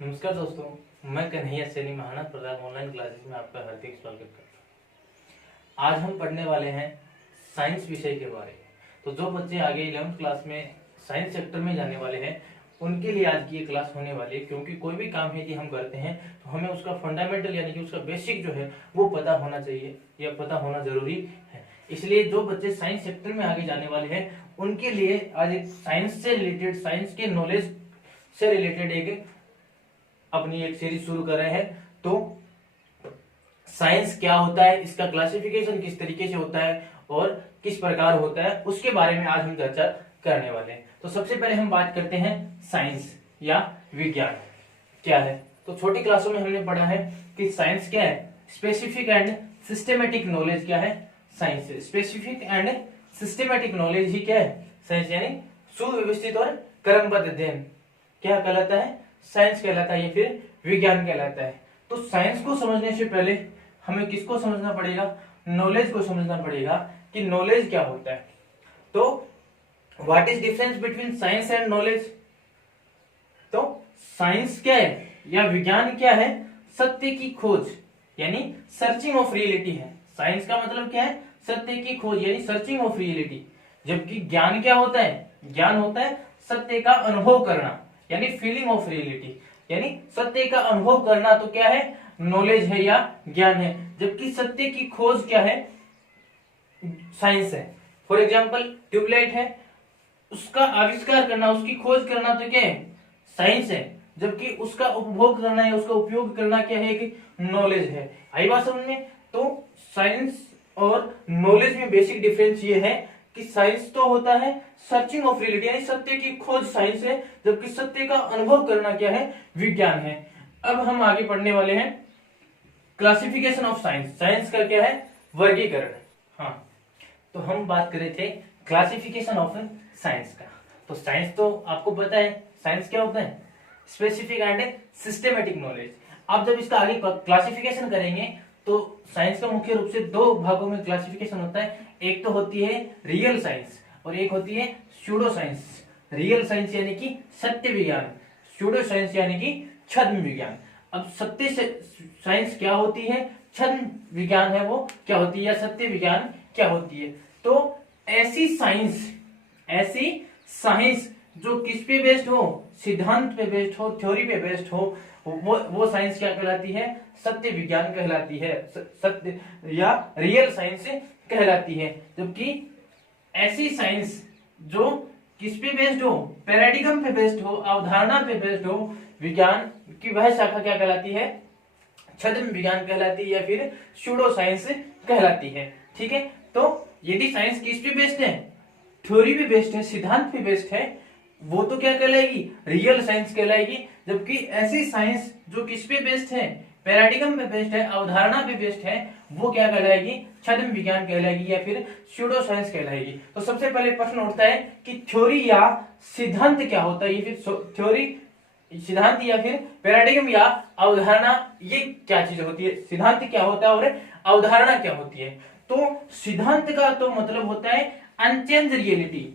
नमस्कार दोस्तों, मैं कन्हैया सैनी महाना प्रताप ऑनलाइन क्लासेस में आपका हार्दिक स्वागत करता हूँ। आज हम पढ़ने वाले हैं साइंस विषय के बारे में। तो जो बच्चे आगे 11th क्लास में साइंस सेक्टर में जाने वाले हैं उनके लिए आज की ये क्लास होने वाली है, क्योंकि कोई भी काम है कि हम करते हैं तो हमें उसका फंडामेंटल यानी कि उसका बेसिक जो है वो पता होना चाहिए या पता होना जरूरी है। इसलिए जो बच्चे साइंस सेक्टर में आगे जाने वाले हैं उनके लिए आज एक साइंस से रिलेटेड, साइंस के नॉलेज से रिलेटेड एक अपनी एक सीरीज शुरू कर रहे हैं। तो साइंस क्या होता है, इसका क्लासिफिकेशन किस तरीके से होता है और किस प्रकार होता है, उसके बारे में आज हम चर्चा करने वाले हैं। तो सबसे पहले हम बात करते हैं साइंस या विज्ञान क्या है। तो छोटी क्लासों में हमने पढ़ा है कि साइंस क्या है, स्पेसिफिक एंड सिस्टेमेटिक नॉलेज क्या है, साइंस है। स्पेसिफिक एंड सिस्टेमेटिक नॉलेज ही क्या है, साइंस, यानी सुव्यवस्थित और क्रमबद्ध अध्ययन क्या कहलाता है, साइंस कहलाता है या फिर विज्ञान कहलाता है। तो साइंस को समझने से पहले हमें किसको समझना पड़ेगा, नॉलेज को समझना पड़ेगा कि नॉलेज क्या होता है। तो what is difference between science and knowledge. तो साइंस क्या है या विज्ञान क्या है, सत्य की खोज यानी सर्चिंग ऑफ रियलिटी है। साइंस का मतलब क्या है, सत्य की खोज यानी सर्चिंग ऑफ रियलिटी। जबकि ज्ञान क्या होता है, ज्ञान होता है सत्य का अनुभव करना यानी फीलिंग ऑफ रियलिटी, यानी सत्य का अनुभव करना तो क्या है, नॉलेज है या ज्ञान है। जबकि सत्य की खोज क्या है, साइंस है। फॉर एग्जाम्पल ट्यूबलाइट है, उसका आविष्कार करना, उसकी खोज करना तो क्या है, साइंस है। जबकि उसका उपभोग करना या उसका उपयोग करना क्या है, कि नॉलेज है। आई बात समझ में। तो साइंस और नॉलेज में बेसिक डिफरेंस ये है कि साइंस तो होता है सर्चिंग ऑफ रियलिटी यानी सत्य की खोज साइंस है, जबकि सत्य का अनुभव करना क्या है, विज्ञान है। अब हम आगे पढ़ने वाले हैं क्लासिफिकेशन ऑफ साइंस। साइंस का क्या है, वर्गीकरण। हाँ, तो हम बात कर रहे थे क्लासिफिकेशन ऑफ साइंस का। तो साइंस तो आपको पता है, साइंस क्या होता है, स्पेसिफिक एंड सिस्टेमेटिक नॉलेज। आप जब इसका आगे क्लासिफिकेशन करेंगे तो साइंस का मुख्य रूप से दो भागों में क्लासिफिकेशन होता है। एक तो होती है रियल साइंस और एक होती है स्यूडो साइंस। रियल साइंस यानी कि सत्य विज्ञान, स्यूडो साइंस यानी कि छद्म विज्ञान। अब सत्य साइंस क्या होती है, छद्म विज्ञान है वो क्या होती है, या सत्य विज्ञान क्या होती है। तो ऐसी साइंस जो किस पे बेस्ड हो, सिद्धांत पे बेस्ड हो, थ्योरी पे बेस्ड हो, वो साइंस क्या कहलाती है, सत्य विज्ञान कहलाती है, सत्य या रियल साइंस कहलाती है। जबकि ऐसी साइंस जो किस पे बेस्ड हो, पैराडिगम पे बेस्ड हो, अवधारणा पे बेस्ड हो, विज्ञान की वह शाखा क्या कहलाती है, छद्म विज्ञान कहलाती है या फिर स्यूडो साइंस कहलाती है। ठीक है। तो यदि साइंस किस पे बेस्ड है, थ्योरी पे बेस्ड है, सिद्धांत पे बेस्ड है, वो तो क्या कहलाएगी, रियल साइंस कहलाएगी। जबकि ऐसी साइंस जो किस पे बेस्ड है, पैराडिगम पे बेस्ड है, अवधारणा पे बेस्ड है, वो क्या कहलाएगी, छद्म विज्ञान कहलाएगी या फिर स्यूडो साइंस कहलाएगी। तो सबसे पहले प्रश्न उठता है कि थ्योरी या सिद्धांत क्या होता है, ये फिर थ्योरी, सिद्धांत या फिर पैराडिगम या अवधारणा, ये क्या चीज होती है, सिद्धांत क्या होता है और अवधारणा क्या होती है। तो सिद्धांत का तो मतलब होता है अनचेंज रियलिटी।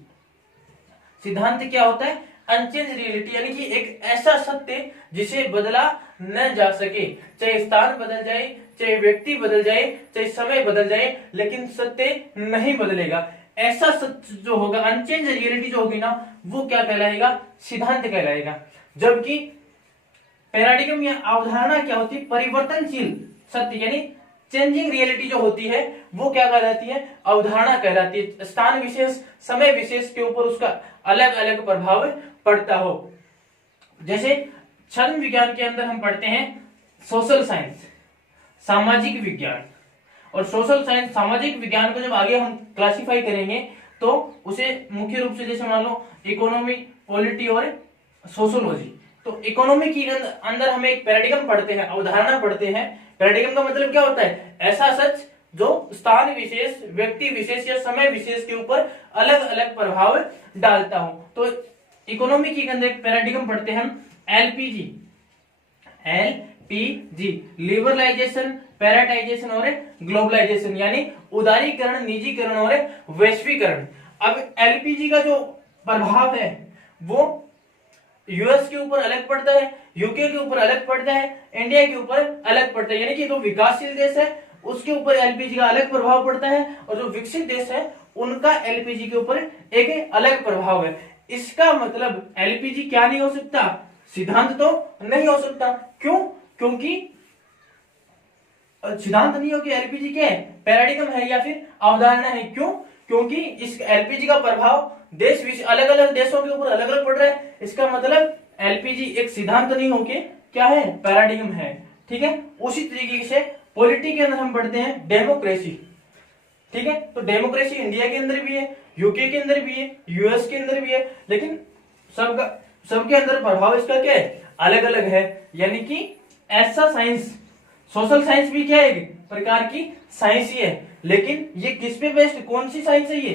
सिद्धांत क्या होता है, अनचेंज रियलिटी यानी कि एक ऐसा सत्य जिसे बदला न जा सके, चाहे स्थान बदल जाए, चाहे व्यक्ति बदल जाए, चाहे समय बदल जाए, लेकिन सत्य नहीं बदलेगा। ऐसा सत्य जो होगा, अनचेंज रियलिटी जो होगी ना, वो क्या कहलाएगा, सिद्धांत कहलाएगा। जबकि पैराडिगम या अवधारणा क्या होती है, परिवर्तनशील सत्य यानी चेंजिंग रियलिटी जो होती है वो क्या कहलाती है, अवधारणा कहलाती है। स्थान विशेष, समय विशेष के ऊपर उसका अलग अलग प्रभाव पड़ता हो। जैसे छद्म विज्ञान के अंदर हम पढ़ते हैं सोशल साइंस, सामाजिक विज्ञान। और सोशल साइंस, सामाजिक विज्ञान को जब आगे हम क्लासिफाई करेंगे तो उसे मुख्य रूप से जैसे मान लो इकोनॉमी, पॉलिटी और सोशोलॉजी। तो इकोनॉमी के अंदर हमें एक पैराडिगम पढ़ते हैं, अवधारणा पढ़ते हैं। पैराडिगम का मतलब क्या होता है, ऐसा सच जो स्थान विशेष, व्यक्ति विशेष या समय विशेष के ऊपर अलग अलग प्रभाव डालता हो। तो इकोनॉमी के अंदर एक पैराडिगम पढ़ते हैं हम एलपीजी, लिबरलाइजेशन, पैराटाइजेशन और ग्लोबलाइजेशन, यानी उदारीकरण, निजीकरण और वैश्वीकरण। अब एलपीजी का जो प्रभाव है वो यूएस के ऊपर अलग पड़ता है, यूके के ऊपर अलग पड़ता है, इंडिया के ऊपर अलग पड़ता है। यानी कि जो विकासशील देश है उसके ऊपर एलपीजी का अलग प्रभाव पड़ता है, और जो विकसित देश है उनका एलपीजी के ऊपर एक अलग प्रभाव है। इसका मतलब एलपीजी क्या नहीं हो सकता, सिद्धांत तो नहीं हो सकता। क्यों? क्योंकि सिद्धांत नहीं हो कि एलपीजी क्या है, पैराडिगम है या फिर अवधारणा है। क्यों? क्योंकि इस एलपीजी का प्रभाव देश अलग अलग देशों के ऊपर अलग अलग पड़ रहा है। इसका मतलब एलपीजी एक सिद्धांत नहीं होके क्या है, पैराडिगम है। ठीक है, उसी तरीके से पॉलिटी के अंदर हम पढ़ते हैं डेमोक्रेसी। ठीक है, तो डेमोक्रेसी इंडिया के अंदर भी है, यूके के अंदर भी है, यूएस के अंदर भी है, लेकिन सबके अंदर प्रभाव इसका क्या है, अलग अलग है। यानी कि ऐसा साइंस, सोशल साइंस भी क्या है, एक प्रकार की साइंस ही है, लेकिन ये किस पे बेस्ड, कौन सी साइंस है, ये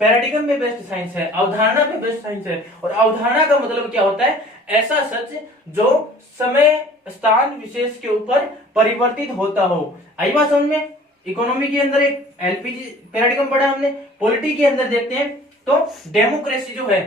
पैराडिगम पे बेस्ड साइंस है, अवधारणा पे बेस्ड साइंस है। और अवधारणा का मतलब क्या होता है, ऐसा सच जो समय स्थान विशेष के ऊपर परिवर्तित होता हो। आई बात समझ में? इकोनॉमी के अंदर एक एलपीजी पैराडिगम पढ़ा हमने, पॉलिटी के अंदर देखते हैं तो डेमोक्रेसी जो है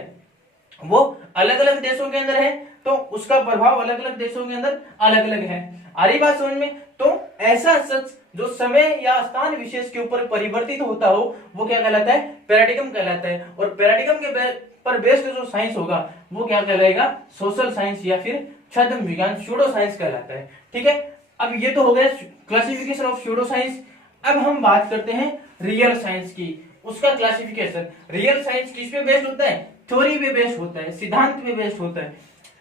वो अलग अलग देशों के अंदर है, तो उसका प्रभाव अलग अलग देशों के अंदर अलग अलग है। आ रही बात समझ में? तो ऐसा सच जो समय या स्थान विशेष के ऊपर परिवर्तित होता हो वो क्या कहलाता है, पैराडिगम कहलाता है। और पैराडिगम के पर बेस्ड जो साइंस होगा वो क्या कहलाएगा, सोशल साइंस या फिर छद्म विज्ञान, स्यूडो साइंस कहलाता है। ठीक है, अब ये तो हो गया क्लासिफिकेशन ऑफ स्यूडो साइंस। अब हम बात करते हैं रियल साइंस की, उसका क्लासिफिकेशन। रियल साइंस किस पे बेस्ड होता है, थ्योरी पे बेस्ड होता है, सिद्धांत पे बेस्ड होता है।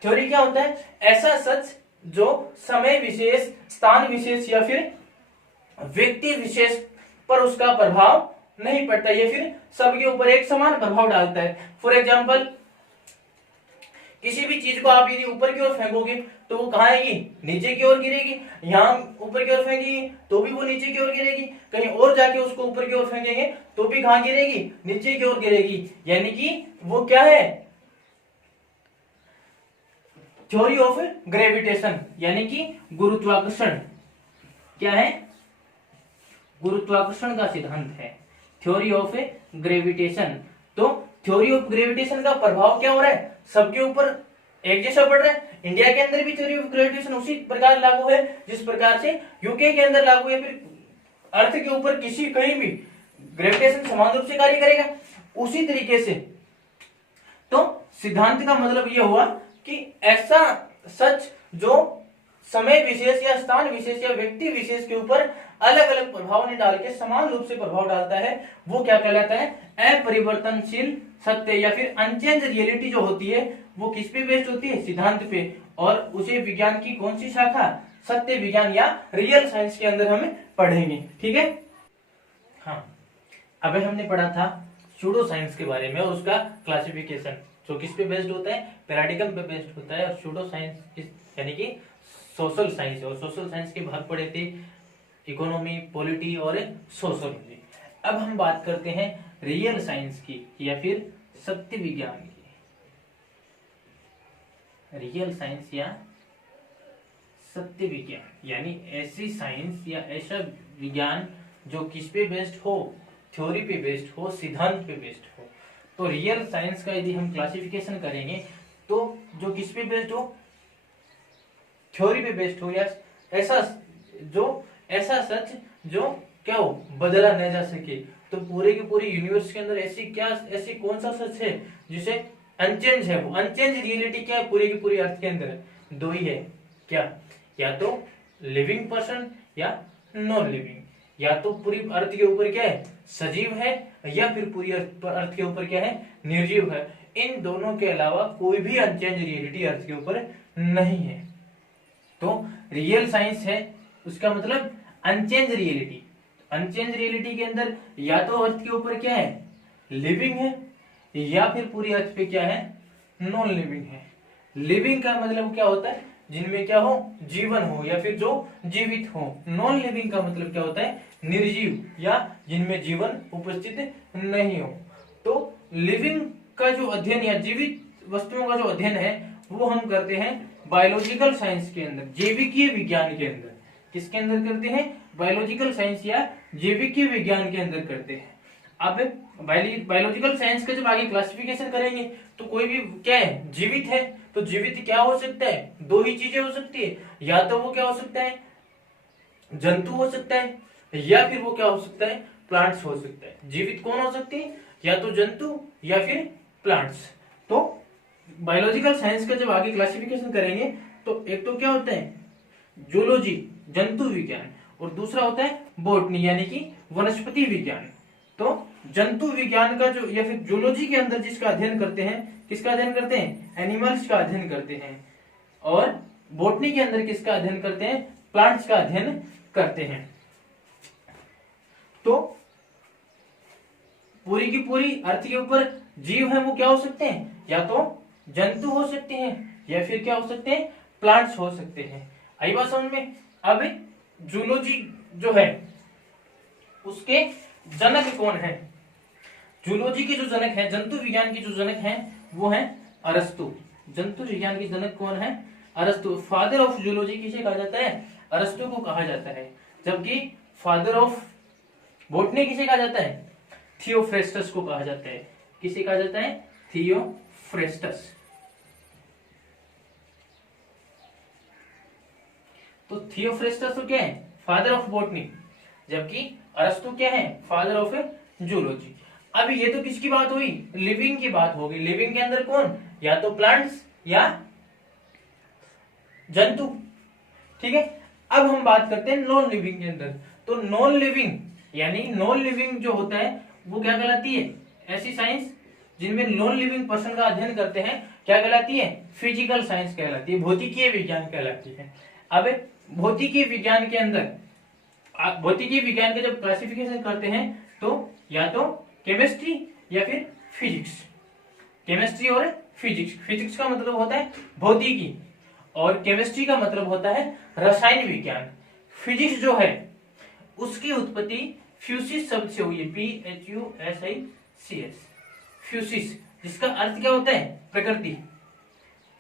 थ्योरी क्या होता है, ऐसा सच जो समय विशेष, स्थान विशेष या फिर व्यक्ति विशेष पर उसका प्रभाव नहीं पड़ता, या फिर सबके ऊपर एक समान प्रभाव डालता है। फॉर एग्जाम्पल, किसी भी चीज को आप यदि ऊपर की ओर फेंकोगे तो वो कहाँ आएगी, नीचे की ओर गिरेगी। यहाँ ऊपर की ओर फेंकेंगे तो भी वो नीचे की ओर गिरेगी, कहीं और जाके उसको ऊपर की ओर फेंकेंगे तो भी कहाँ गिरेगी, नीचे की ओर गिरेगी। यानी कि वो क्या है, थ्योरी ऑफ ग्रेविटेशन, यानी कि गुरुत्वाकर्षण। क्या है, गुरुत्वाकर्षण का सिद्धांत है, थ्योरी ऑफ ग्रेविटेशन। तो थ्योरी ऑफ ग्रेविटेशन का प्रभाव क्या हो रहा है, सबके ऊपर एक जैसा पड़ रहा है। इंडिया के अंदर भी थ्योरी ऑफ ग्रेविटेशन उसी प्रकार लागू है जिस प्रकार से यूके के अंदर लागू है। फिर अर्थ के ऊपर किसी कहीं भी ग्रेविटेशन समान रूप से कार्य करेगा उसी तरीके से। तो सिद्धांत का मतलब यह हुआ कि ऐसा सच जो समय विशेष या स्थान विशेष या व्यक्ति विशेष के ऊपर अलग अलग प्रभाव नहीं डाल के समान रूप से प्रभाव डालता है वो क्या कहलाता है, अपरिवर्तनशील सत्य या फिर अनचेंज रियलिटी जो होती है वो किस पे बेस्ड होती है, सिद्धांत पे। और उसे विज्ञान की कौन सी शाखा, सत्य विज्ञान या रियल साइंस के अंदर हमें पढ़ेंगे। ठीक है, हाँ, अभी हमने पढ़ा था स्यूडो साइंस के बारे में और उसका क्लासिफिकेशन, जो किस पे बेस्ड होता है, पैराडिगम पे बेस्ड होता है। और स्यूडो साइंस यानी कि सोशल साइंस, और सोशल साइंस के भाग पड़े थे इकोनॉमी, पॉलिटी और सोशोलॉजी। अब हम बात करते हैं रियल साइंस की या फिर सत्य विज्ञान की। रियल साइंस या सत्य विज्ञान यानी ऐसी साइंस या ऐसा विज्ञान जो किस पे बेस्ड हो, थ्योरी पे बेस्ड हो, सिद्धांत पे बेस्ड हो। तो रियल साइंस का यदि हम क्लासिफिकेशन करेंगे तो जो किस पे बेस्ड हो, थ्योरी पे बेस्ड हो, या ऐसा सच जो क्या हो, बदला न जा सके। तो पूरे के पूरे यूनिवर्स के अंदर ऐसी कौन सा सच है जिसे अनचेंज है, वो अनचेंज रियलिटी क्या है पूरे की पूरी अर्थ के अंदर, दो ही है। क्या, या तो लिविंग पर्सन या नॉन लिविंग, या तो पूरी अर्थ के ऊपर क्या है, सजीव है, या फिर पूरी अर्थ के ऊपर क्या है, निर्जीव है। इन दोनों के अलावा कोई भी अनचेंज रियलिटी अर्थ के ऊपर नहीं है। तो रियल साइंस है उसका मतलब अनचेंज रियलिटी। अनचेंज रियलिटी के अंदर या तो अर्थ के ऊपर क्या है, लिविंग है, या फिर पूरी अर्थ पे क्या है, नॉन लिविंग है। लिविंग का मतलब क्या होता है, जिनमें क्या हो, जीवन हो या फिर जो जीवित हो। नॉन लिविंग का मतलब क्या होता है, निर्जीव या जिनमें जीवन उपस्थित नहीं हो। तो लिविंग का जो अध्ययन या जीवित वस्तुओं का जो अध्ययन है वो हम करते हैं बायोलॉजिकल साइंस के अंदर, जैविकीय विज्ञान के अंदर। किसके अंदर करते हैं, बायोलॉजिकल साइंस या जैविकीय विज्ञान के अंदर करते हैं। अब बायोलॉजिकल साइंस का जब आगे क्लासिफिकेशन करेंगे तो कोई भी क्या है, जीवित है तो जीवित क्या हो सकता है, दो ही चीजें हो सकती है, या तो वो क्या हो सकता है, जंतु हो सकता है, या फिर वो क्या हो सकता है, प्लांट्स हो सकता है। जीवित कौन हो सकती है, या तो जंतु या फिर प्लांट्स। तो बायोलॉजिकल साइंस का जब आगे क्लासिफिकेशन करेंगे तो एक तो क्या होता है जूलॉजी, जंतु विज्ञान, और दूसरा होता है बॉटनी यानी कि वनस्पति विज्ञान। तो जंतु विज्ञान का जो या फिर जूलॉजी के अंदर जिसका अध्ययन करते हैं, किसका अध्ययन करते हैं, एनिमल्स का अध्ययन करते हैं, और बॉटनी के अंदर किसका अध्ययन करते हैं, प्लांट्स का अध्ययन करते हैं। तो पूरी की पूरी अर्थ के ऊपर जीव है वो क्या हो सकते हैं, या तो जंतु हो सकते हैं या फिर क्या हो सकते हैं, प्लांट्स हो सकते हैं। आई बात समझ में। अब जूलॉजी जो है उसके जनक कौन है, जूलॉजी के जो जनक है, जंतु विज्ञान के जो जनक हैं वो हैं अरस्तु। जंतु विज्ञान के जनक कौन है, अरस्तु। फादर ऑफ जूलॉजी किसे कहा जाता है, अरस्तु को कहा जाता है। जबकि फादर ऑफ बॉटनी किसे कहा जाता है, थियोफ्रेस्टस को कहा जाता है। किसे कहा जाता है, थियोफ्रेस्टस। तो थियोफ्रेस्टस तो क्या है, फादर ऑफ बॉटनी, जबकि अरस्तु क्या है, फादर ऑफ जूलॉजी। अब ये तो किसकी बात हुई, लिविंग की बात होगी। लिविंग के अंदर कौन, या तो प्लांट्स या जंतु। ठीक है, अब हम बात करते हैं नॉन लिविंग के अंदर। तो नॉन लिविंग यानी नॉन लिविंग जो होता है वो क्या कहलाती है, ऐसी साइंस जिनमें नॉन लिविंग पर्सन का अध्ययन करते हैं क्या कहलाती है, फिजिकल साइंस कहलाती है, भौतिकीय विज्ञान कहलाती है। अब भौतिकीय विज्ञान के अंदर, भौतिकीय विज्ञान का जब क्लासिफिकेशन करते हैं तो या तो केमिस्ट्री या फिर फिजिक्स, केमिस्ट्री और फिजिक्स। फिजिक्स का मतलब होता है भौतिकी और केमिस्ट्री का मतलब होता है रसायन विज्ञान। फिजिक्स जो है उसकी उत्पत्ति फ्यूसिस शब्द से हुई है, PHUSICS, फ्यूसिस, जिसका अर्थ क्या होता है, प्रकृति।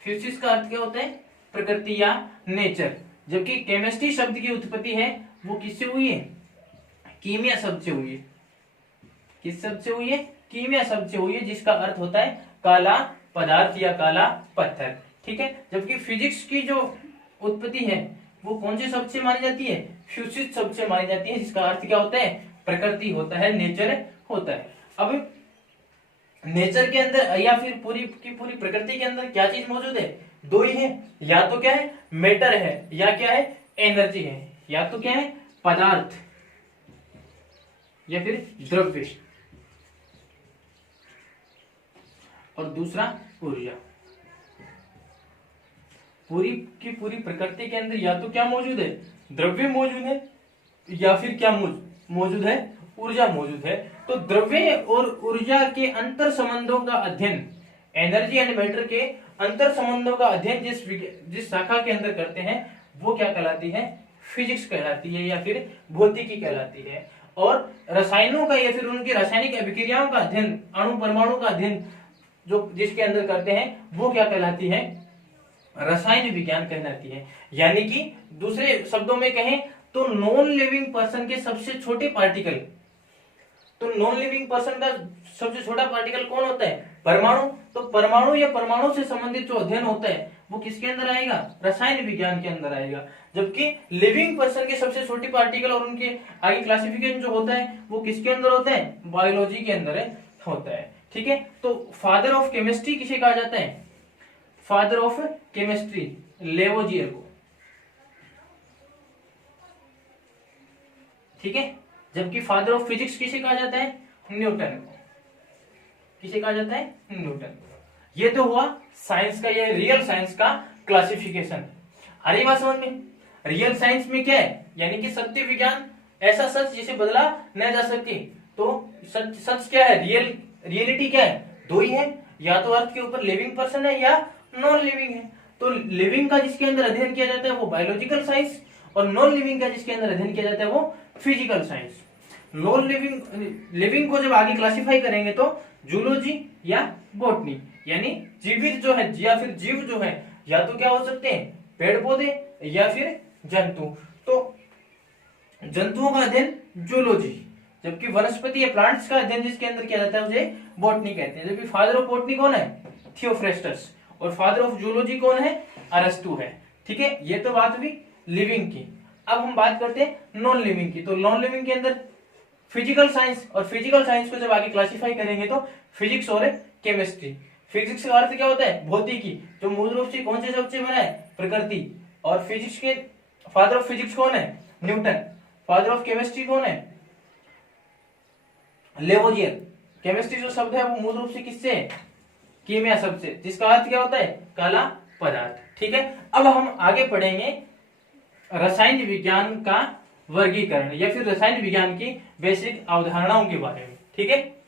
फ्यूसिस का अर्थ क्या होता है, प्रकृति या नेचर। जबकि केमिस्ट्री शब्द की उत्पत्ति है वो किससे हुई है, कीमिया शब्द से हुई है। किस शब्द से हुई है, कीमिया शब्द से हुई है, जिसका अर्थ होता है काला पदार्थ या काला पत्थर। ठीक है, जबकि फिजिक्स की जो उत्पत्ति है वो कौन से शब्द से मानी जाती है, फ्यूसिस शब्द से मानी जाती है, जिसका अर्थ क्या होता है, प्रकृति होता है, नेचर होता है। अब नेचर के अंदर या फिर पूरी की पूरी प्रकृति के अंदर क्या चीज मौजूद है, दो ही है, या तो क्या है मैटर है, या क्या है एनर्जी है, या तो क्या है पदार्थ या फिर द्रव्य, और दूसरा ऊर्जा। पूरी की पूरी प्रकृति के अंदर या तो क्या मौजूद है, द्रव्य मौजूद है, या फिर क्या मौजूद है, ऊर्जा मौजूद है। तो द्रव्य और ऊर्जा के अंतर संबंधों का अध्ययन, एनर्जी एंड मैटर के अंतर संबंधों का अध्ययन जिस शाखा के अंदर करते हैं वो क्या कहलाती है, फिजिक्स कहलाती है या फिर भौतिकी कहलाती है। और रसायनों का या फिर उनकी रासायनिक अभिक्रियाओं का अध्ययन, अणु परमाणु का अध्ययन जो जिसके अंदर करते हैं वो क्या कहलाती है, रसायन विज्ञान कहलाती है। यानी कि दूसरे शब्दों में कहें तो नॉन लिविंग पर्सन के सबसे छोटे पार्टिकल, तो नॉन लिविंग पर्सन का सबसे छोटा पार्टिकल कौन होता है, परमाणु। तो परमाणु या परमाणु से संबंधित जो अध्ययन होता है वो किसके अंदर आएगा, रसायन विज्ञान के अंदर आएगा। जबकि लिविंग पर्सन के सबसे छोटी पार्टिकल और उनके आगे क्लासिफिकेशन जो होता है वो किसके अंदर होता है, बायोलॉजी के अंदर होता है। ठीक है, तो फादर ऑफ केमिस्ट्री किसे कहा जाता है, फादर ऑफ केमिस्ट्री लेवोजियर को। ठीक है, जबकि फादर ऑफ फिजिक्स किसे कहा जाता है, न्यूटन को। किसे कहा जाता है, न्यूटन। ये तो हुआ साइंस का, ये रियल साइंस का क्लासिफिकेशन। आ रही बात समझ में। रियल साइंस में क्या है, यानी कि सत्य विज्ञान, ऐसा सच जिसे बदला न जा सके। तो सच क्या है, रियलिटी क्या है, दो ही है, या तो अर्थ के ऊपर लिविंग पर्सन है या नॉन लिविंग है। तो लिविंग का जिसके अंदर अध्ययन किया जाता है वो बायोलॉजिकल साइंस, और नॉन लिविंग का जिसके अंदर अध्ययन किया जाता है वो फिजिकल साइंस। नॉन लिविंग को जब आगे क्लासिफाई करेंगे तो जूलॉजी या बॉटनी, यानी जीवित जो है या फिर जीव जो है या तो क्या हो सकते हैं, पेड़ पौधे या फिर जंतु। तो जंतुओं का अध्ययन जूलॉजी, जबकि वनस्पति या प्लांट्स का अध्ययन जिसके अंदर किया जाता है उसे बॉटनी कहते हैं। जबकि फादर ऑफ बॉटनी कौन है, थियोफ्रेस्टस, और फादर ऑफ जूलॉजी कौन है? अरस्तु है। ठीक है, ये तो बात हुई लिविंग की। अब हम बात करते हैं नॉन लिविंग की। तो नॉन लिविंग के अंदर फिजिकल साइंस, और फिजिकल साइंस को जब आगे क्लासिफाई करेंगे तो फिजिक्स और केमिस्ट्री। फिजिक्स का अर्थ क्या होता है? भौतिकी, जो मूल रूप से कौन से सबसे बना है? प्रकृति। और फिजिक्स के फादर ऑफ फिजिक्स कौन है? न्यूटन। फादर ऑफ केमिस्ट्री कौन है? लेवोजियर। केमिस्ट्री जो शब्द है वो मूल रूप से किससे है? कीमिया शब्द से, जिसका अर्थ क्या होता है? काला पदार्थ। ठीक है, अब हम आगे पढ़ेंगे रसायन विज्ञान का वर्गीकरण या फिर रसायन विज्ञान की बेसिक अवधारणाओं के बारे में। ठीक है।